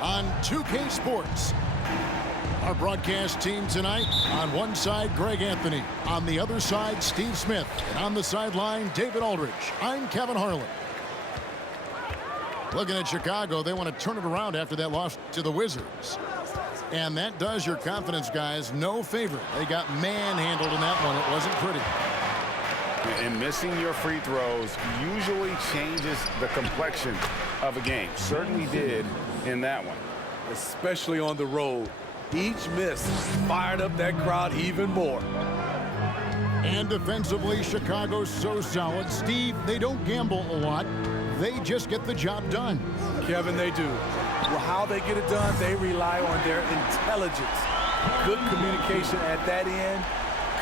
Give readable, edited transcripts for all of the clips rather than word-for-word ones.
on 2K Sports. Our broadcast team tonight, on one side, Greg Anthony. On the other side, Steve Smith. And on the sideline, David Aldridge. I'm Kevin Harlan. Looking at Chicago, they want to turn it around after that loss to the Wizards. And that does your confidence, guys, no favor. They got manhandled in that one. It wasn't pretty. And missing your free throws usually changes the complexion of a game. Certainly did in that one. Especially on the road. Each miss fired up that crowd even more. And defensively, Chicago's so solid. Steve, they don't gamble a lot. They just get the job done. Kevin, they do. Well, how they get it done, they rely on their intelligence. Good communication at that end.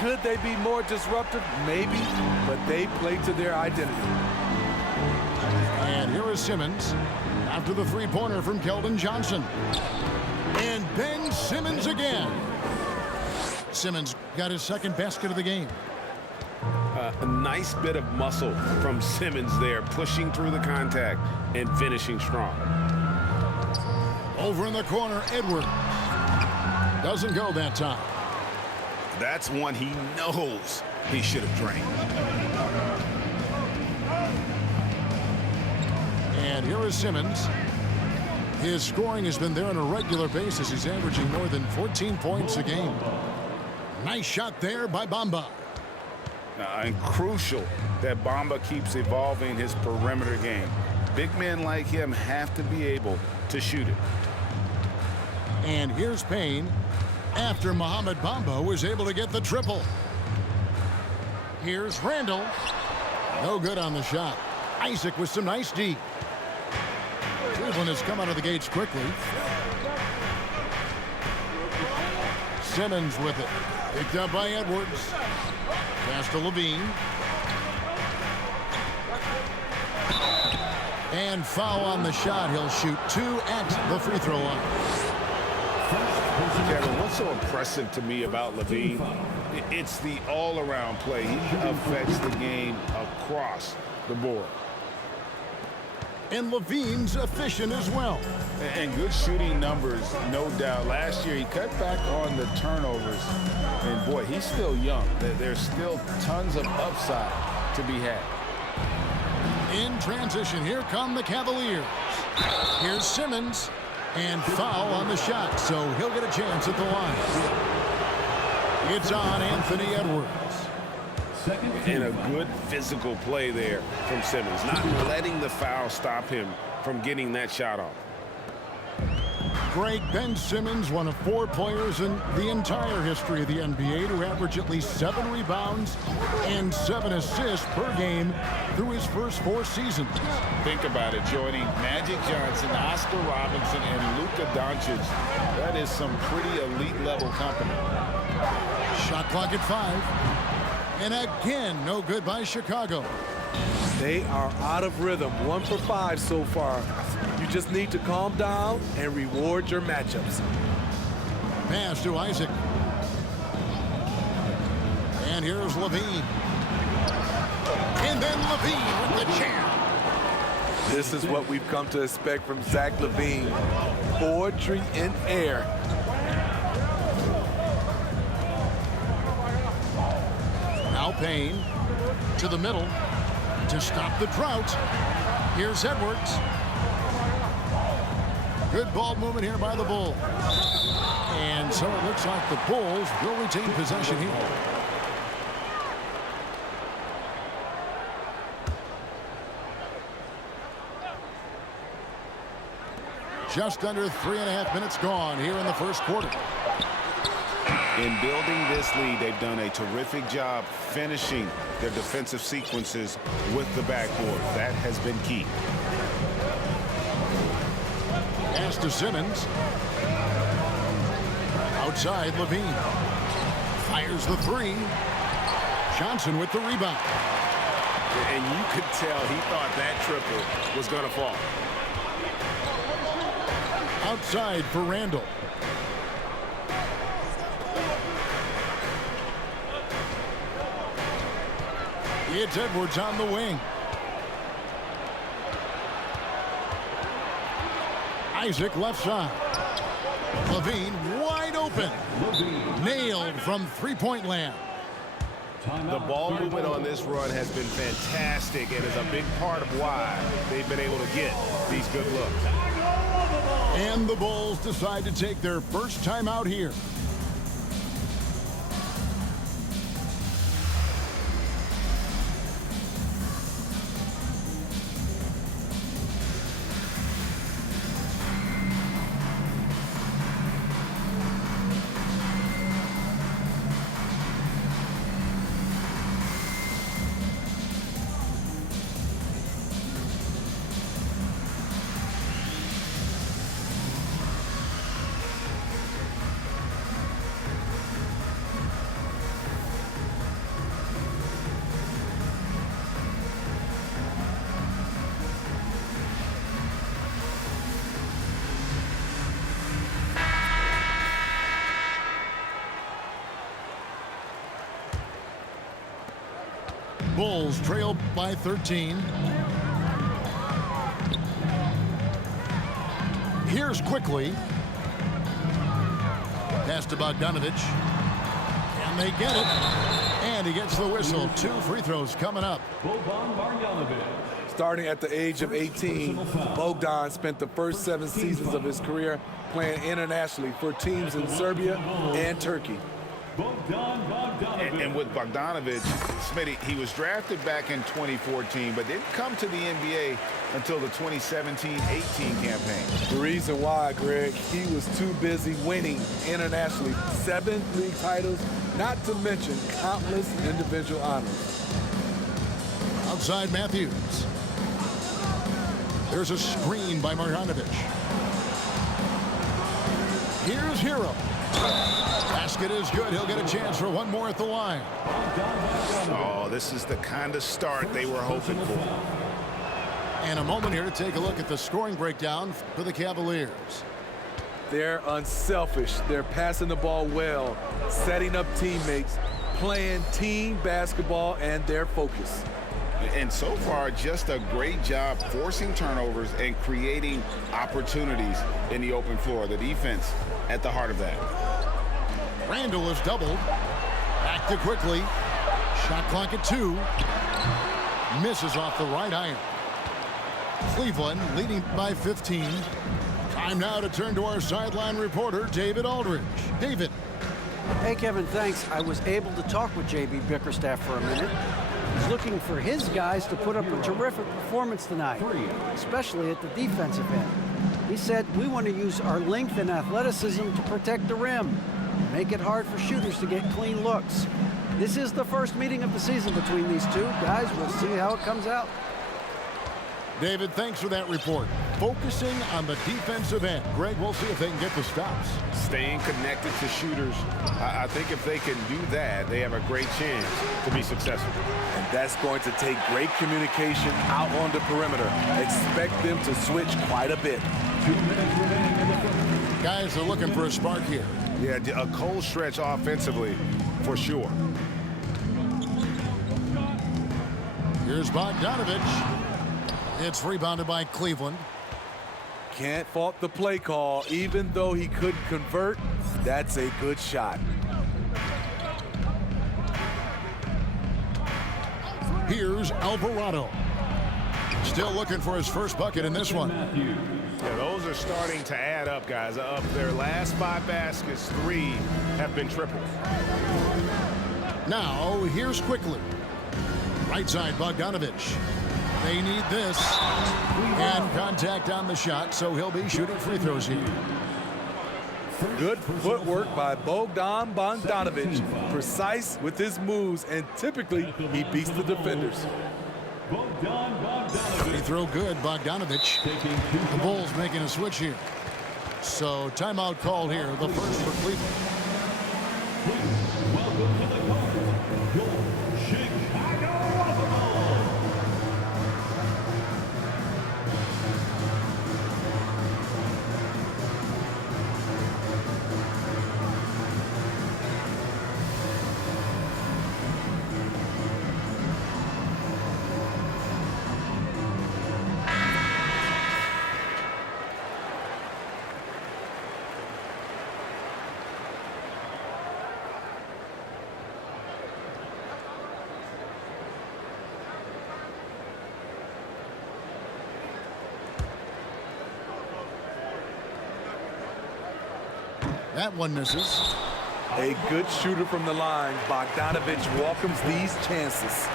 Could they be more disruptive? Maybe, but they play to their identity. And here is Simmons after the three-pointer from Keldon Johnson. And Ben Simmons again. Simmons got his second basket of the game. A nice bit of muscle from Simmons there, pushing through the contact and finishing strong. Over in the corner, Edwards. Doesn't go that time. That's one he knows he should have drained. And here is Simmons. His scoring has been there on a regular basis. He's averaging more than 14 points a game. Nice shot there by Bamba. And crucial that Bamba keeps evolving his perimeter game. Big men like him have to be able to shoot it. And here's Payne after Mohamed Bamba was able to get the triple. Here's Randall. No good on the shot. Isaac with some nice D. Cleveland has come out of the gates quickly. Simmons with it. Picked up by Edwards. Pass to Levine. And foul on the shot. He'll shoot 2 at the free throw line. Kevin, what's so impressive to me about Levine? It's the all-around play. He affects the game across the board. And Levine's efficient as well. And good shooting numbers, no doubt. Last year, he cut back on the turnovers. And, boy, he's still young. There's still tons of upside to be had. In transition, here come the Cavaliers. Here's Simmons. And foul on the shot, so he'll get a chance at the line. It's on Anthony Edwards. And a good physical play there from Simmons, not letting the foul stop him from getting that shot off. Greg, Ben Simmons, one of 4 players in the entire history of the NBA to average at least 7 rebounds and 7 assists per game through his first 4 seasons. Think about it, joining Magic Johnson, Oscar Robinson, and Luka Doncic. That is some pretty elite level company. Shot clock at 5. And again, no good by Chicago. They are out of rhythm. 1 for 5 so far. You just need to calm down and reward your matchups. Pass to Isaac. And here's Levine. And then Levine with the jam. This is what we've come to expect from Zach LaVine. Poetry in air. Now Payne to the middle to stop the drought. Here's Edwards. Good ball movement here by the Bulls. And so it looks like the Bulls will retain possession here. Just under 3.5 minutes gone here in the first quarter. In building this lead, they've done a terrific job finishing their defensive sequences with the backboard. That has been key. Pass to Simmons. Outside, Levine. Fires the 3. Johnson with the rebound. And you could tell he thought that triple was going to fall. Outside for Randall. It's Edwards on the wing. Isaac left side. Levine wide open. Nailed from three-point land. The ball movement on this run has been fantastic and is a big part of why they've been able to get these good looks. And the Bulls decide to take their first time out here. Bulls trail by 13. Here's quickly. Pass to Bogdanovich. And they get it. And he gets the whistle. 2 free throws coming up. Starting at the age of 18, Bogdan spent the first 7 seasons of his career playing internationally for teams in Serbia and Turkey. And with Bogdanovich, Smitty, he was drafted back in 2014, but didn't come to the NBA until the 2017-18 campaign. The reason why, Greg, he was too busy winning internationally. 7 league titles, not to mention countless individual honors. Outside Matthews. There's a screen by Marjanovic. Here's Hero. Basket is good. He'll get a chance for one more at the line. Oh, this is the kind of start they were hoping for. And a moment here to take a look at the scoring breakdown for the Cavaliers. They're unselfish. They're passing the ball well, setting up teammates, playing team basketball, and their focus. And so far, just a great job forcing turnovers and creating opportunities in the open floor. The defense at the heart of that. Randall is doubled. Back to quickly. Shot clock at 2. Misses off the right iron. Cleveland leading by 15. Time now to turn to our sideline reporter, David Aldridge. David. Hey, Kevin, thanks. I was able to talk with J.B. Bickerstaff for a minute. He's looking for his guys to put up a terrific performance tonight, especially at the defensive end. He said, we want to use our length and athleticism to protect the rim, make it hard for shooters to get clean looks. This is the first meeting of the season between these two guys. We'll see how it comes out. David, thanks for that report. Focusing on the defensive end. Greg, we'll see if they can get the stops. Staying connected to shooters. I think if they can do that, they have a great chance to be successful. And that's going to take great communication out on the perimeter. Expect them to switch quite a bit. Guys are looking for a spark here. Yeah, a cold stretch offensively, for sure. Here's Bogdanovich. It's rebounded by Cleveland. Can't fault the play call. Even though he couldn't convert, that's a good shot. Here's Alvarado. Still looking for his first bucket in this one. Yeah, those are starting to add up, guys. Of their last 5 baskets, 3 have been triples. Now, here's quickly. Right side, Bogdanovich. They need this. And contact on the shot, so he'll be shooting free throws here. Good footwork by Bogdan Bogdanovich. Precise with his moves, and typically he beats the defenders. Free throw good, Bogdanovich. The Bulls making a switch here. So timeout called here, the first for Cleveland. Welcome to the Garden, your Chicago Bulls. That one misses. A good shooter from the line. Bogdanovich welcomes these chances.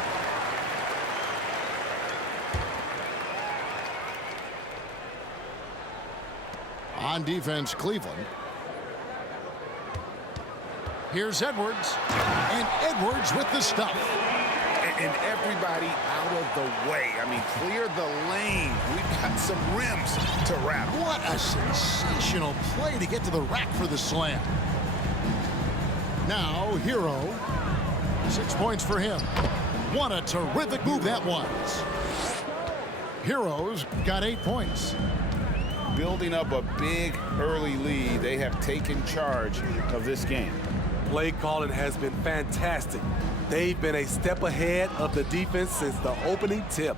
On defense, Cleveland. Here's Edwards. And Edwards with the stuff. And everybody out of the way. I mean, clear the lane. We've got some rims to wrap. What a sensational play to get to the rack for the slam. Now, Hero. 6 points for him. What a terrific move that was. Hero's got 8 points. Building up a big early lead, they have taken charge of this game. Play calling has been fantastic. They've been a step ahead of the defense since the opening tip.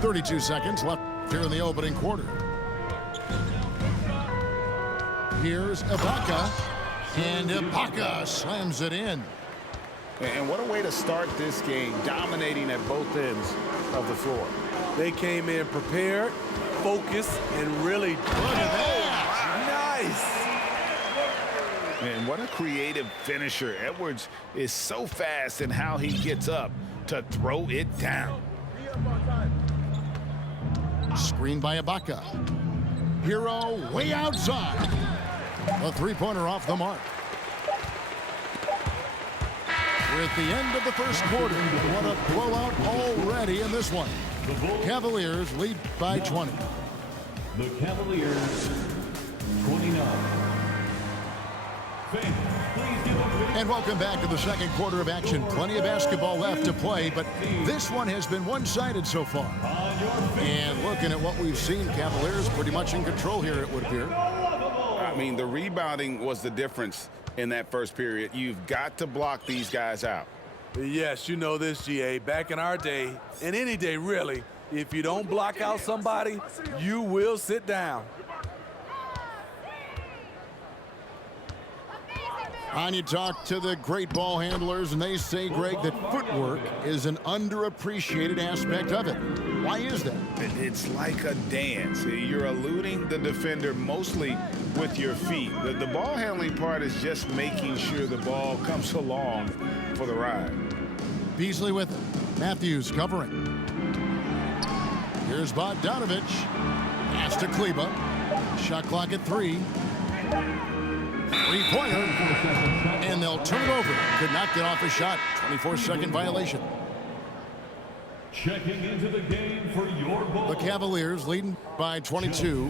.32 seconds left here in the opening quarter. Here's Ibaka. And Ibaka slams it in. And what a way to start this game, dominating at both ends of the floor. They came in prepared, focused, and really... Look at that. Nice. And what a creative finisher. Edwards is so fast in how he gets up to throw it down. Screen by Ibaka. Hero way outside. A three-pointer off the mark. We're at the end of the first quarter. What a blowout already in this one. Cavaliers lead by 20. The Cavaliers, 29. Fans, please give a big... And welcome back to the second quarter of action. Plenty of basketball left to play, but this one has been one-sided so far. And looking at what we've seen, Cavaliers pretty much in control here, it would appear. I mean, the rebounding was the difference in that first period. You've got to block these guys out. Yes, you know this, GA. Back in our day, and any day really, if you don't block out somebody, you will sit down. And you talk to the great ball handlers, and they say, Greg, that footwork is an underappreciated aspect of it. Why is that? It's like a dance. You're eluding the defender mostly with your feet. The ball handling part is just making sure the ball comes along for the ride. Beasley with it. Matthews covering. Here's Bogdanovich. Pass to Kleba. Shot clock at 3. Three-pointer. And they'll turn it over. Could not get off a shot. 24-second violation. Checking into the game for your ball. The Cavaliers leading by 22.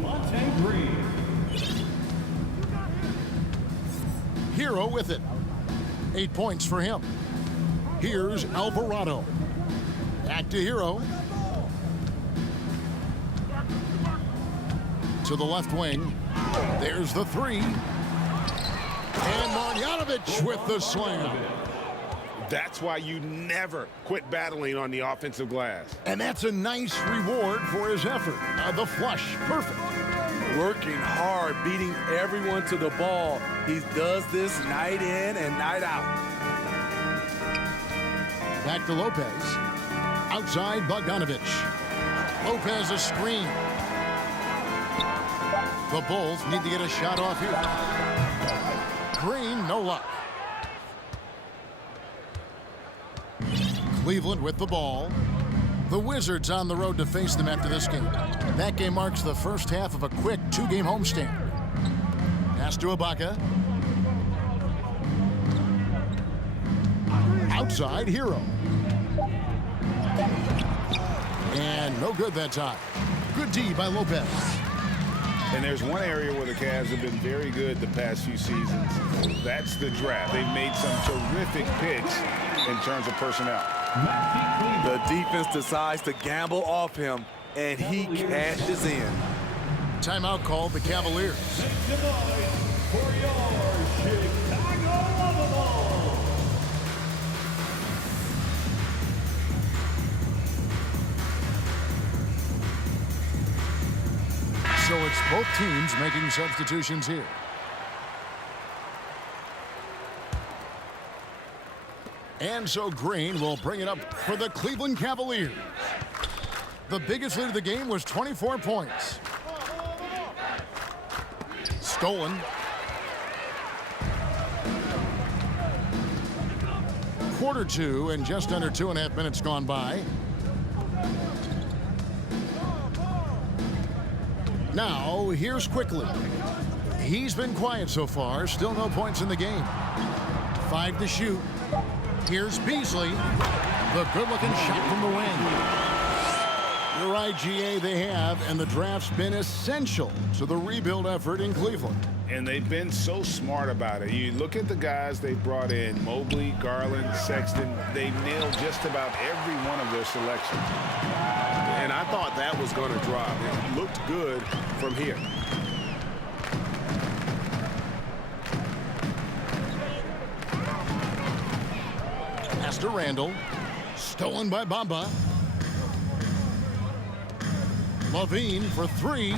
Hero with it. 8 points for him. Here's Alvarado. Back to Hero. To the left wing. There's the 3. And Marjanovic with the slam. That's why you never quit battling on the offensive glass. And that's a nice reward for his effort. The flush, perfect. Working hard, beating everyone to the ball. He does this night in and night out. Back to Lopez. Outside Bogdanovich. Lopez a screen. The Bulls need to get a shot off here. Green, no luck. Cleveland with the ball. The Wizards on the road to face them after this game. That game marks the first half of a quick 2-game homestand. Pass to Ibaka. Outside, Hero. And no good that time. Good D by Lopez. And there's one area where the Cavs have been very good the past few seasons. That's the draft. They've made some terrific picks in terms of personnel. The defense decides to gamble off him, and he cashes in. Timeout called the Cavaliers. For your Chicago Bulls. So it's both teams making substitutions here. And so Green will bring it up for the Cleveland Cavaliers. The biggest lead of the game was 24 points. Stolen. Quarter two and just under 2.5 minutes gone by. Now, here's Quickly. He's been quiet so far. Still no points in the game. 5 to shoot. Here's Beasley. The good-looking shot from the wing. You're right, GA, they have, and the draft's been essential to the rebuild effort in Cleveland. And they've been so smart about it. You look at the guys they brought in, Mobley, Garland, Sexton. They nailed just about every one of their selections. And I thought that was going to drop. It looked good from here. Pass to Randall. Stolen by Bamba. Levine for 3.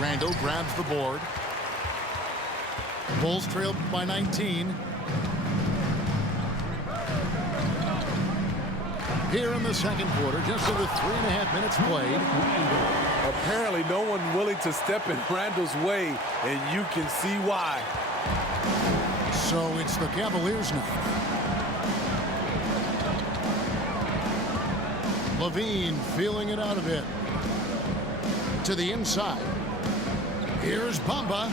Randall grabs the board. Bulls trailed by 19. Here in the second quarter, just over 3.5 minutes played. Apparently no one willing to step in Randall's way, and you can see why. So it's the Cavaliers now. Levine feeling it out a bit. To the inside. Here's Bamba.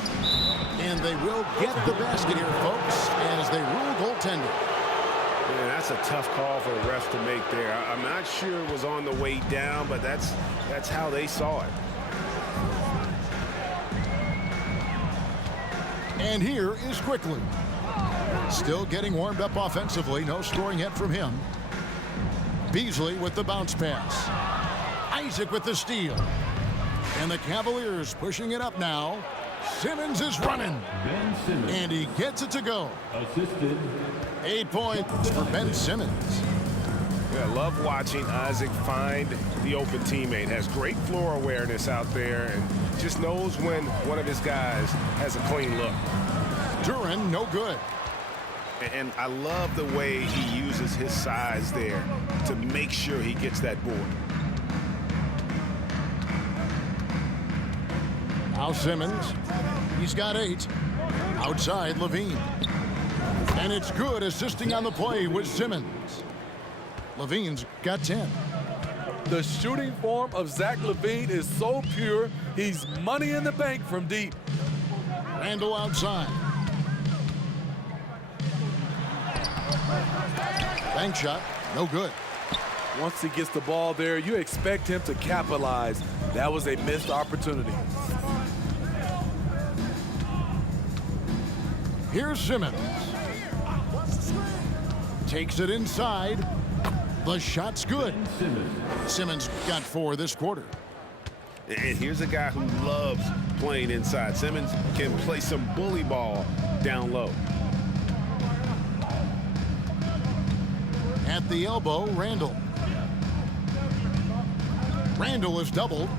And they will get the basket here, folks, as they rule goaltender. Man, that's a tough call for the refs to make there. I'm not sure it was on the way down, but that's how they saw it. And here is Quickly. Still getting warmed up offensively. No scoring yet from him. Beasley with the bounce pass. Isaac with the steal. And the Cavaliers pushing it up now. Simmons is running. Ben Simmons. And he gets it to go. Assisted. 8 points for Ben Simmons. Yeah, I love watching Isaac find the open teammate. Has great floor awareness out there and just knows when one of his guys has a clean look. Duran, no good. And I love the way he uses his size there to make sure he gets that board. Now Simmons. He's got 8. Outside Levine. And it's good, assisting on the play with Simmons. Levine's got 10. The shooting form of Zach LaVine is so pure, he's money in the bank from deep. Randall outside. Bank shot, no good. Once he gets the ball there, you expect him to capitalize. That was a missed opportunity. Here's Simmons. Takes it inside. The shot's good. Simmons got 4 this quarter. And here's a guy who loves playing inside. Simmons can play some bully ball down low. At the elbow, Randall. Randall is doubled.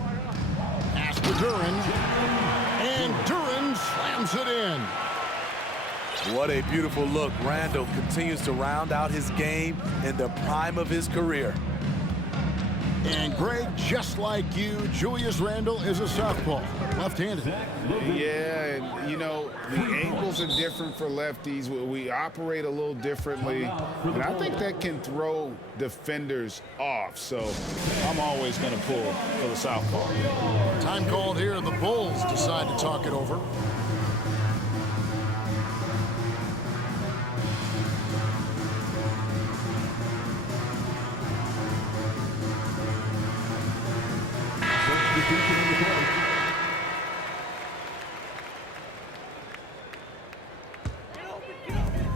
Pass to Duran. And Duran slams it in. What a beautiful look. Randall continues to round out his game in the prime of his career. And Greg, just like you, Julius Randall is a southpaw, left-handed. Yeah, and you know, the angles are different for lefties. We operate a little differently. And I think that can throw defenders off. So I'm always going to pull for the southpaw. Time called here. The Bulls decide to talk it over.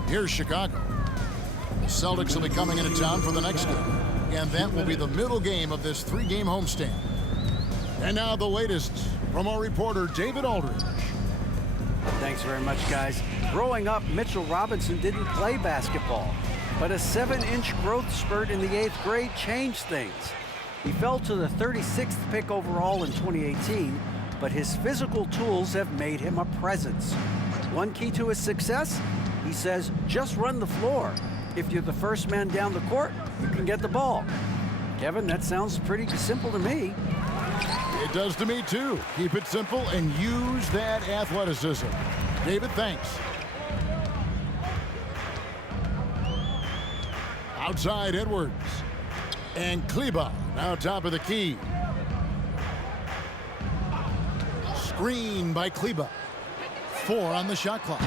Here's Chicago. The Celtics will be coming into town for the next game, and that will be the middle game of this 3-game homestand. And now the latest from our reporter, David Aldridge. Thanks very much, guys. Growing up, Mitchell Robinson didn't play basketball, but a 7-inch growth spurt in the 8th grade changed things. He fell to the 36th pick overall in 2018, but his physical tools have made him a presence. One key to his success? He says, just run the floor. If you're the first man down the court, you can get the ball. Kevin, that sounds pretty simple to me. It does to me, too. Keep it simple and use that athleticism. David, thanks. Outside Edwards. And Kleba now top of the key. Screen by Kleba. 4 on the shot clock.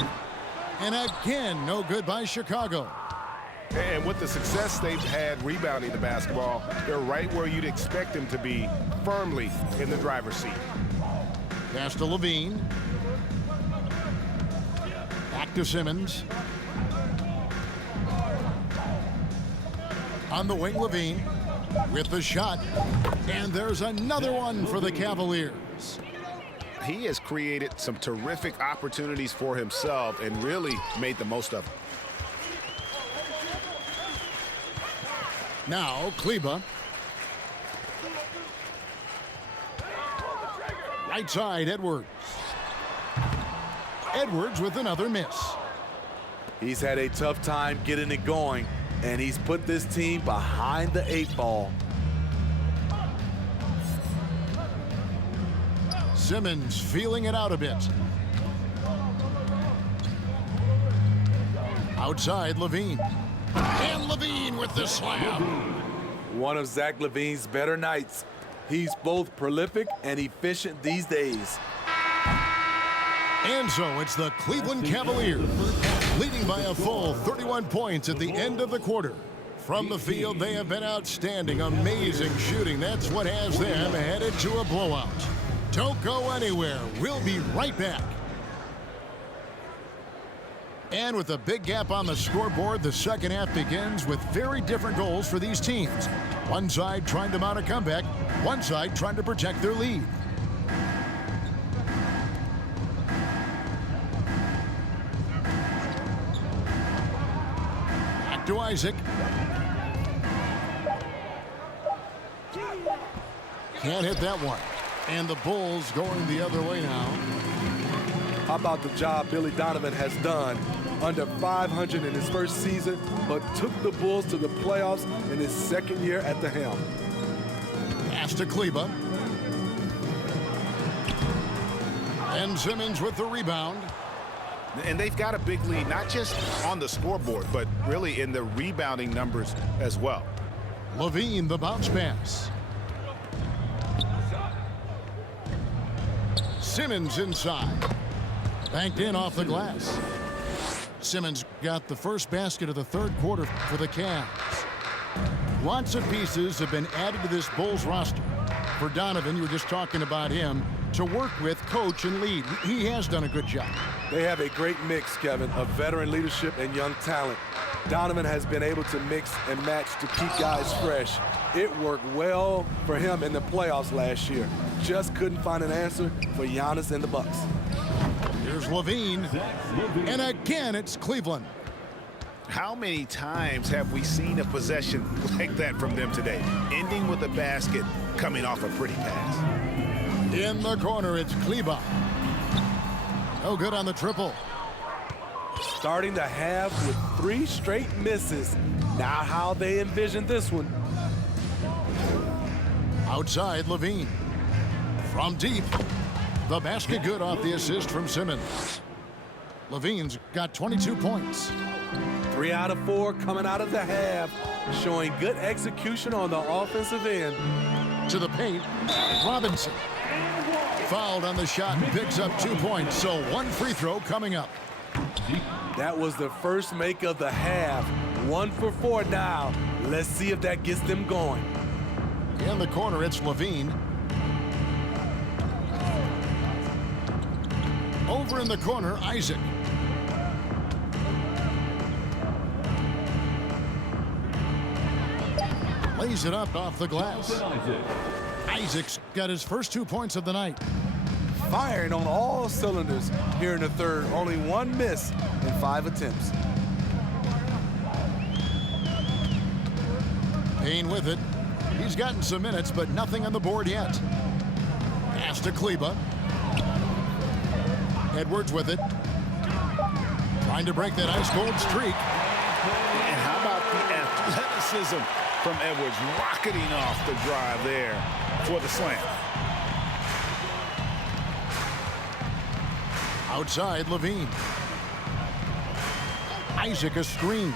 And again, no good by Chicago. And with the success they've had rebounding the basketball, they're right where you'd expect them to be, firmly in the driver's seat. Pass to Levine. Back to Simmons. On the wing, Levine with the shot. And there's another one for the Cavaliers. He has created some terrific opportunities for himself and really made the most of them. Now, Kleba. Right side, Edwards. Edwards with another miss. He's had a tough time getting it going, and he's put this team behind the 8 ball. Simmons feeling it out a bit. Outside, Levine. And Levine with the slam. One of Zach LaVine's better nights. He's both prolific and efficient these days. And so it's the Cleveland Cavaliers leading by a full 31 points at the end of the quarter. From the field, they have been outstanding, amazing shooting. That's what has them headed to a blowout. Don't go anywhere. We'll be right back. And with a big gap on the scoreboard, the second half begins with very different goals for these teams. One side trying to mount a comeback, one side trying to protect their lead. Back to Isaac. Can't hit that one. And the Bulls going the other way now. How about the job Billy Donovan has done? Under 500 in his first season, but took the Bulls to the playoffs in his second year at the helm. Pass to Kleba. And Simmons with the rebound. And they've got a big lead, not just on the scoreboard, but really in the rebounding numbers as well. Levine, the bounce pass. Simmons inside. Banked in off the glass. Simmons got the first basket of the third quarter for the Cavs. Lots of pieces have been added to this Bulls roster. For Donovan, you were just talking about him, to work with, coach, and lead. He has done a good job. They have a great mix, Kevin, of veteran leadership and young talent. Donovan has been able to mix and match to keep guys fresh. It worked well for him in the playoffs last year. Just couldn't find an answer for Giannis and the Bucks. Here's Levine. And again, it's Cleveland. How many times have we seen a possession like that from them today? Ending with a basket, coming off a pretty pass. In the corner, it's Kleba. No good on the triple. Starting the half with 3 straight misses. Not how they envisioned this one. Outside, Levine. From deep. The basket good off the assist from Simmons. Levine's got 22 points. 3 out of 4 coming out of the half, showing good execution on the offensive end. To the paint, Robinson. Fouled on the shot and picks up 2 points, so 1 free throw coming up. That was the first make of the half. 1 for 4 now. Let's see if that gets them going. In the corner, it's Levine. Over in the corner, Isaac. Lays it up off the glass. Isaac's got his first 2 points of the night. Firing on all cylinders here in the third. Only 1 miss in 5 attempts. Payne with it. He's gotten some minutes, but nothing on the board yet. Pass to Kleba. Edwards with it. Trying to break that ice-cold streak. And how about the athleticism from Edwards, rocketing off the drive there for the slam. Outside, Levine. Isaac a screen.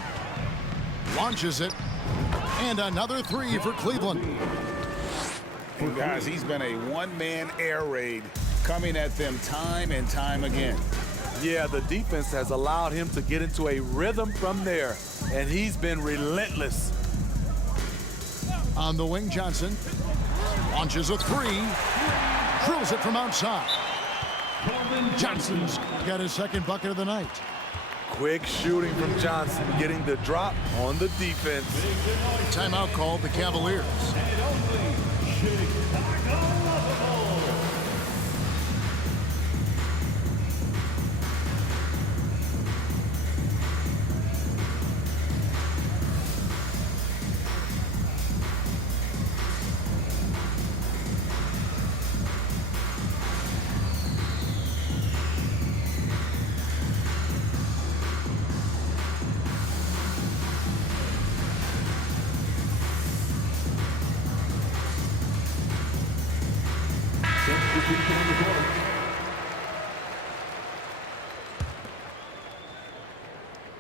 Launches it. And another three for Cleveland. And guys, he's been a one-man air raid coming at them time and time again. Yeah, the defense has allowed him to get into a rhythm from there, and he's been relentless. On the wing, Johnson launches a three. Drills it from outside. Johnson's got his second bucket of the night. Quick shooting from Johnson, getting the drop on the defense. Timeout called the Cavaliers.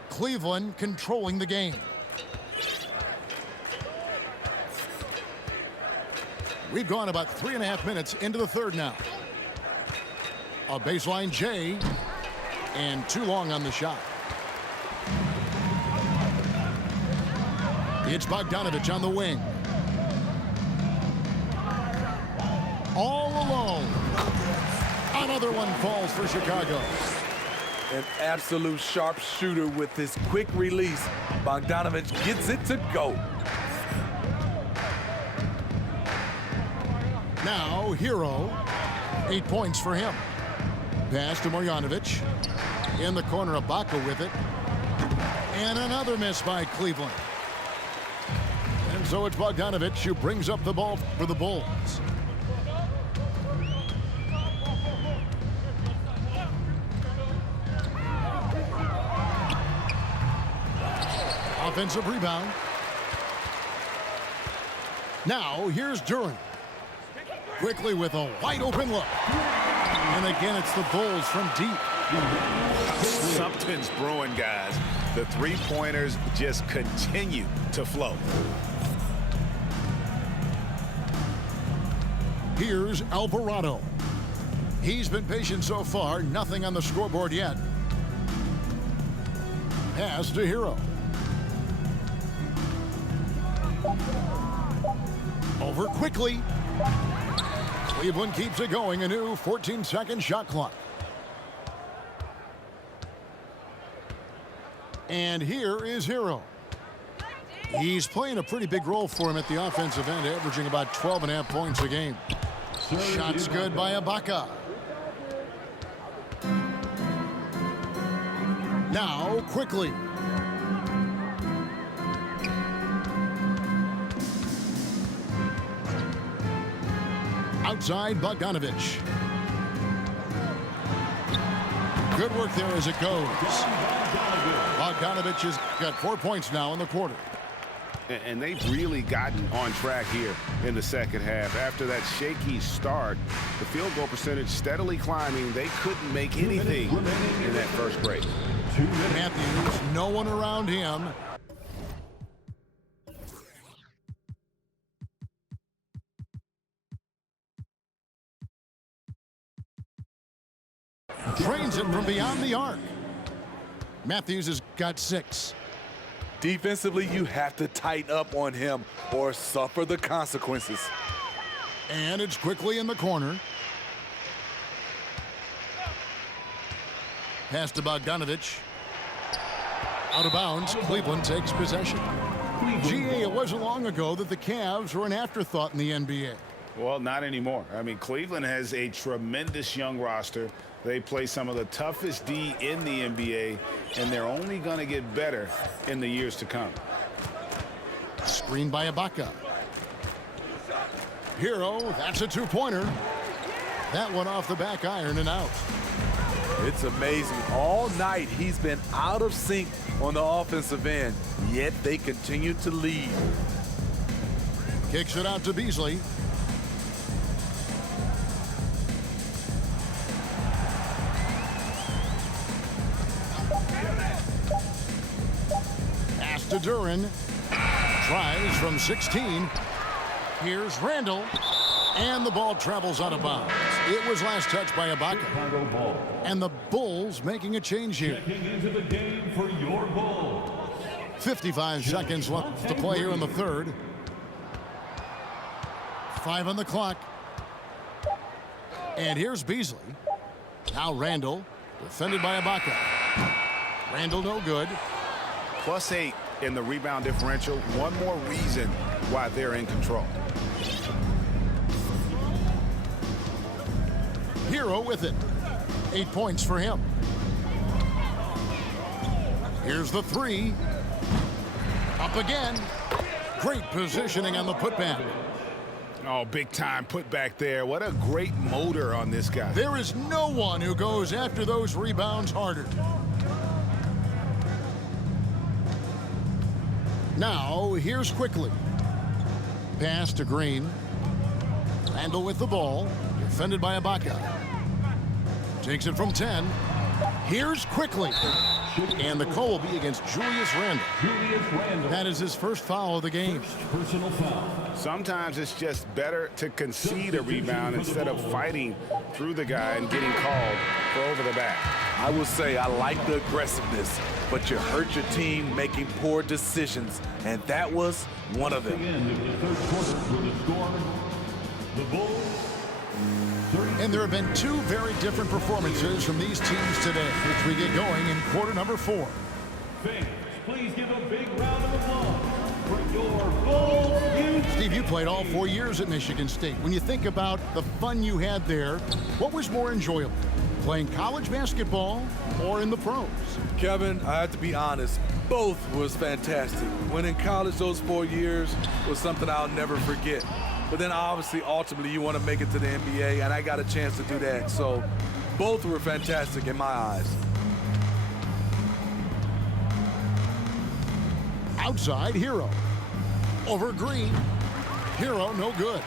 Cleveland controlling the game. We've gone about 3.5 minutes into the third now. A baseline J, and too long on the shot. It's Bogdanovich on the wing. All alone. Another one falls for Chicago. An absolute sharpshooter with his quick release. Bogdanovich gets it to go. Now, Hero. 8 points for him. Pass to Marjanovic. In the corner, Ibaka with it. And another miss by Cleveland. And so it's Bogdanovich who brings up the ball for the Bulls. Offensive rebound. Now, here's Duran. Quickly with a wide open look. And again, it's the Bulls from deep. Something's brewing, guys. The three-pointers just continue to flow. Here's Alvarado. He's been patient so far. Nothing on the scoreboard yet. Pass to Hero. Over quickly. Cleveland keeps it going. A new 14-second shot clock. And here is Hero. He's playing a pretty big role for him at the offensive end, averaging about 12.5 points a game. Shots good by Ibaka. Now, quickly. Outside, Bogdanovich. Good work there as it goes. Bogdanovich has got 4 points now in the quarter. And they've really gotten on track here in the second half. After that shaky start, the field goal percentage steadily climbing. They couldn't make anything in that first break. Matthews, no one around him. Trains it from beyond the arc. Matthews has got 6. Defensively, you have to tighten up on him or suffer the consequences. And it's quickly in the corner. Pass to Bogdanovich. Out of bounds, Cleveland takes possession. GA, it wasn't long ago that the Cavs were an afterthought in the NBA. Well, not anymore. I mean, Cleveland has a tremendous young roster. They play some of the toughest D in the NBA, and they're only going to get better in the years to come. Screened by Ibaka. Hero, that's a two-pointer. That one off the back iron and out. It's amazing. All night he's been out of sync on the offensive end, yet they continue to lead. Kicks it out to Beasley. Pass to Duran. Tries from 16. Here's Randall. And the ball travels out of bounds. It was last touched by Ibaka. And the Bulls making a change here. Checking into the game for your Bulls. 55 seconds left to play here in the third. 5 on the clock. And here's Beasley. Now Randall, defended by Ibaka. Randall no good. +8 in the rebound differential. One more reason why they're in control. Hero with it. 8 points for him. Here's the three. Up again. Great positioning on the putback. Oh, big time put back there. What a great motor on this guy. There is no one who goes after those rebounds harder. Now, here's Quickly. Pass to Green. Randall with the ball. Defended by Ibaka. Takes it from 10. Here's Quickly. And the call will be against Julius Randle. That is his first foul of the game. Personal foul. Sometimes it's just better to concede a rebound instead of fighting through the guy and getting called for over the back. I will say I like the aggressiveness, but you hurt your team making poor decisions, and that was one of The them. end of the third quarter with the score, the Bulls 30. And there have been two very different performances from these teams today, which we get going in quarter number 4. Fans, please give a big round of applause for your Bulls youth. Steve, you played all 4 years at Michigan State. When you think about the fun you had there, what was more enjoyable, playing college basketball or in the pros? Kevin, I have to be honest, both was fantastic. When in college, those 4 years was something I'll never forget. But then obviously, ultimately, you want to make it to the NBA, and I got a chance to do that. So both were fantastic in my eyes. Outside, Hero. Over Green. Hero, no good.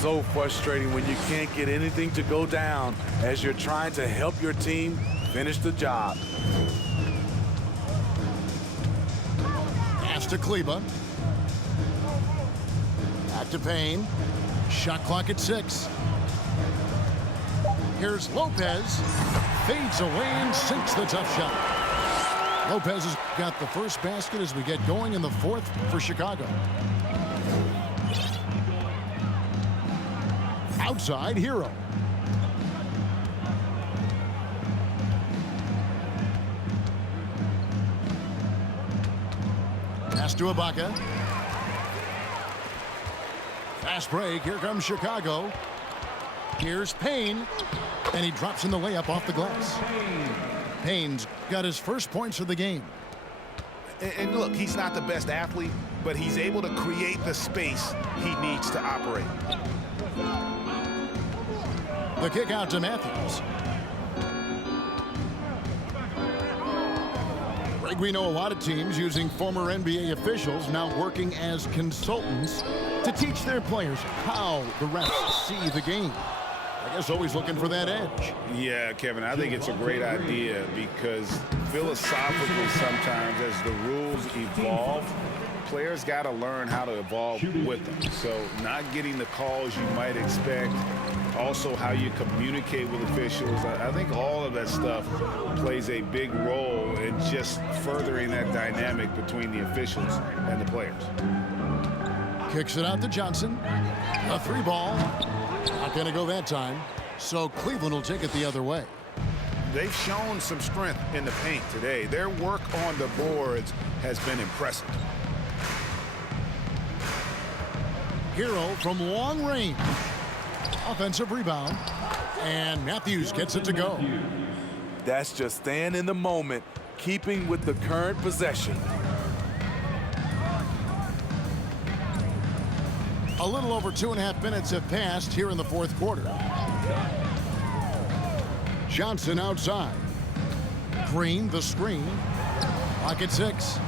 So frustrating when you can't get anything to go down as you're trying to help your team finish the job. Pass to Kleba. Back to Payne. Shot clock at 6. Here's Lopez. Fades away and sinks the tough shot. Lopez has got the first basket as we get going in the fourth for Chicago. Outside, Hero. Pass to Ibaka. Fast break. Here comes Chicago. Here's Payne. And he drops in the layup off the glass. Payne's got his first points of the game. And look, he's not the best athlete, but he's able to create the space he needs to operate. The kick out to Matthews. Greg, we know a lot of teams using former NBA officials now working as consultants to teach their players how the refs see the game. I guess always looking for that edge. Yeah, Kevin, I think it's a great idea because philosophically sometimes as the rules evolve, players got to learn how to evolve with them. So not getting the calls you might expect, also how you communicate with officials. I think all of that stuff plays a big role in just furthering that dynamic between the officials and the players. Kicks it out to Johnson. A 3-ball. Not going to go that time. So Cleveland will take it the other way. They've shown some strength in the paint today. Their work on the boards has been impressive. Hero from long range. Offensive rebound. And Matthews gets it to go. That's just staying in the moment, keeping with the current possession. A little over 2.5 minutes have passed here in the fourth quarter. Johnson outside. Green, the screen. Pocket 6.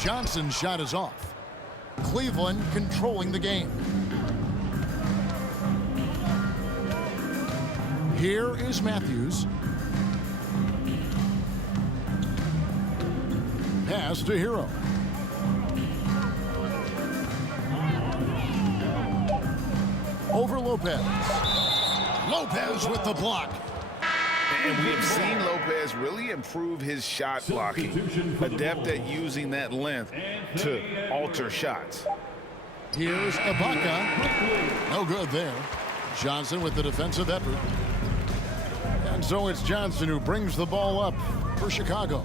Johnson's shot is off. Cleveland controlling the game. Here is Matthews. Pass to Hero. Over Lopez. Lopez with the block. And we have seen Lopez really improve his shot blocking, adept at using that length to alter shots. Here's Ibaka. No good there. Johnson with the defensive effort. And so it's Johnson who brings the ball up for Chicago.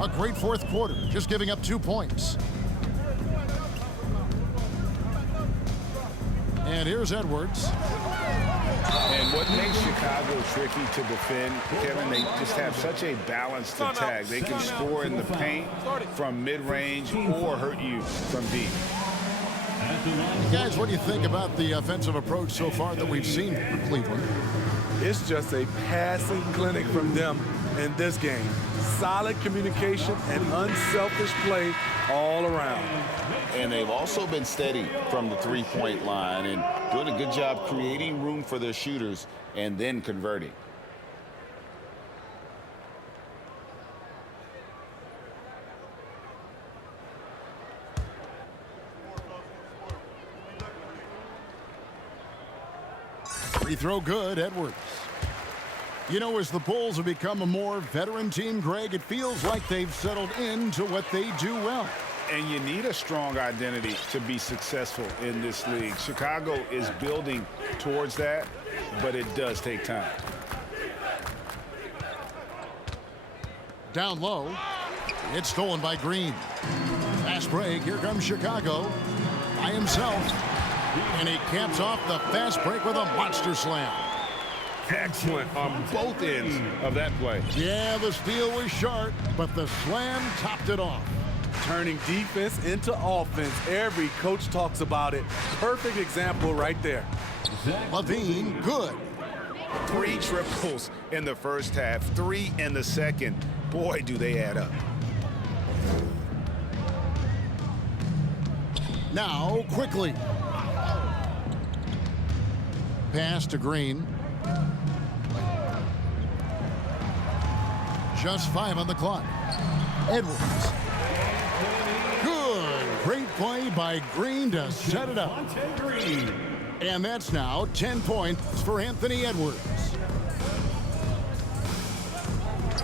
A great fourth quarter, just giving up 2 points. And here's Edwards. And what makes Chicago tricky to defend, Kevin, they just have such a balanced attack. They can score in the paint from mid-range or hurt you from deep. Guys, what do you think about the offensive approach so far that we've seen from Cleveland? It's just a passing clinic from them in this game. Solid communication and unselfish play all around. And they've also been steady from the three-point line and doing a good job creating room for their shooters and then converting. Free throw good, Edwards. You know, as the Bulls have become a more veteran team, Greg, it feels like they've settled into what they do well. And you need a strong identity to be successful in this league. Chicago is building towards that, but it does take time. Down low. It's stolen by Green. Fast break. Here comes Chicago by himself. And he caps off the fast break with a monster slam. Excellent on both ends of that play. Yeah, the steal was sharp, but the slam topped it off. Turning defense into offense. Every coach talks about it. Perfect example right there. Levine, good. 3 triples in the first half, 3 in the second. Boy, do they add up. Now, quickly. Pass to Green. Just 5 on the clock. Edwards. Good. Great play by Green to set it up. And that's now 10 points for Anthony Edwards.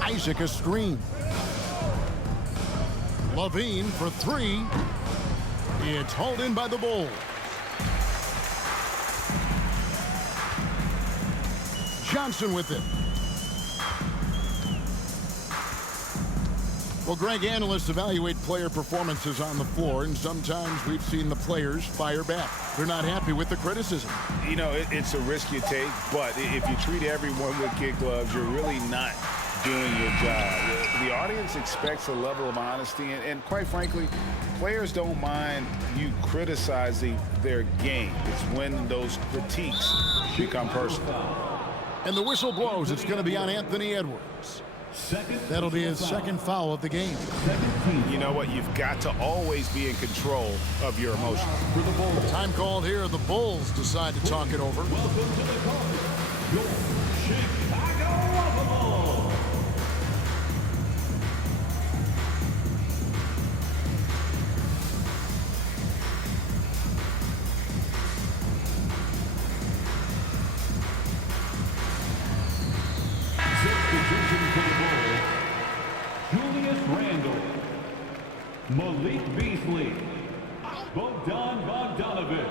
Isaac a screen. Levine for 3. It's hauled in by the Bulls. Johnson with it. Well, Greg, analysts evaluate player performances on the floor, and sometimes we've seen the players fire back. They're not happy with the criticism. You know, it's a risk you take, but if you treat everyone with kid gloves, you're really not doing your job. The audience expects a level of honesty, and quite frankly, players don't mind you criticizing their game. It's when those critiques become personal. And the whistle blows. It's going to be on Anthony Edwards. That'll be his second foul of the game. You know what? You've got to always be in control of your emotions. Time called here. The Bulls decide to talk it over. Welcome to the card, your Chicago Bulls. Malik Beasley, Bogdanovich.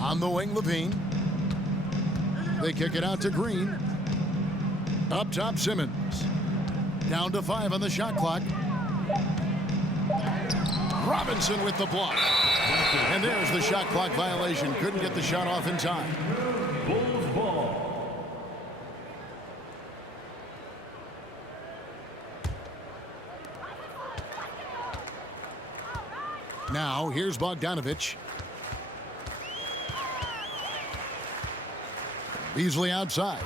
On the wing, Levine. They kick it out to Green. Up top, Simmons. Down to 5 on the shot clock. Robinson with the block. And there's the shot clock violation. Couldn't get the shot off in time. Bulls ball. Now, here's Bogdanovich. Beasley outside.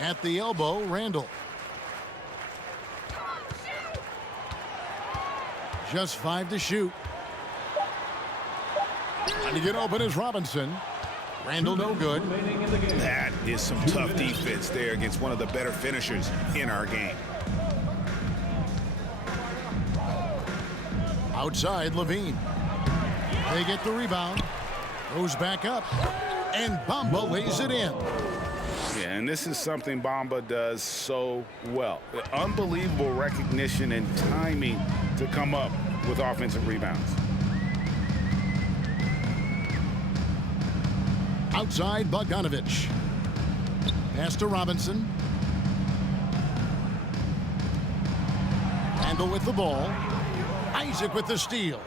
At the elbow, Randall. Just 5 to shoot. Trying to get open is Robinson. Randall no good. That is some tough defense there against one of the better finishers in our game. Outside, Levine. They get the rebound. Goes back up. And Bamba lays it in. Yeah, and this is something Bamba does so well. Unbelievable recognition and timing to come up with offensive rebounds. Outside, Bogdanovich. Pass to Robinson. Randall with the ball. Isaac with the steal.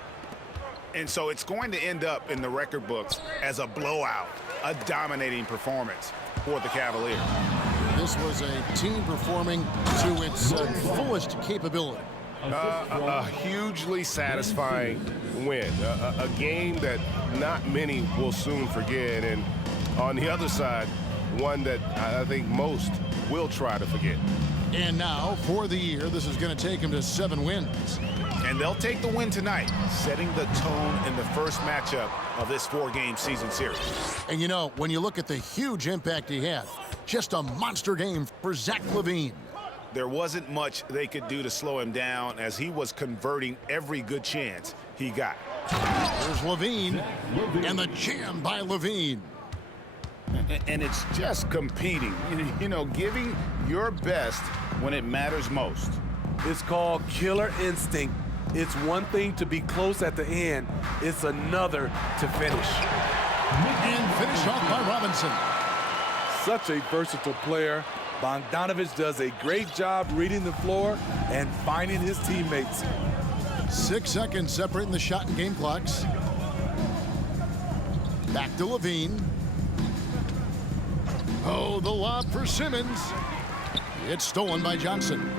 And so it's going to end up in the record books as a blowout, a dominating performance for the Cavaliers. This was a team performing to its fullest capability. A hugely satisfying win. A game that not many will soon forget. And on the other side, one that I think most will try to forget. And now, for the year, this is going to take him to 7 wins. And they'll take the win tonight, setting the tone in the first matchup of this 4-game season series. And you know, when you look at the huge impact he had, just a monster game for Zach LaVine. There wasn't much they could do to slow him down as he was converting every good chance he got. There's LaVine, and the jam by LaVine. And it's just competing, you know, giving your best when it matters most. It's called killer instinct. It's one thing to be close at the end. It's another to finish. And finish off by Robinson. Such a versatile player. Bogdanovich does a great job reading the floor and finding his teammates. 6 seconds separating the shot and game clocks. Back to LaVine. Oh, the lob for Simmons. It's stolen by Johnson.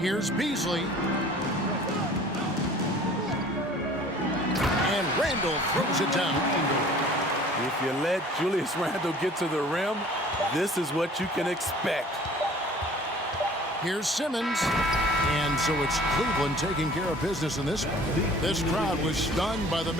Here's Beasley. And Randall throws it down. If you let Julius Randle get to the rim, this is what you can expect. Here's Simmons. And so it's Cleveland taking care of business in this one. This crowd was stunned by the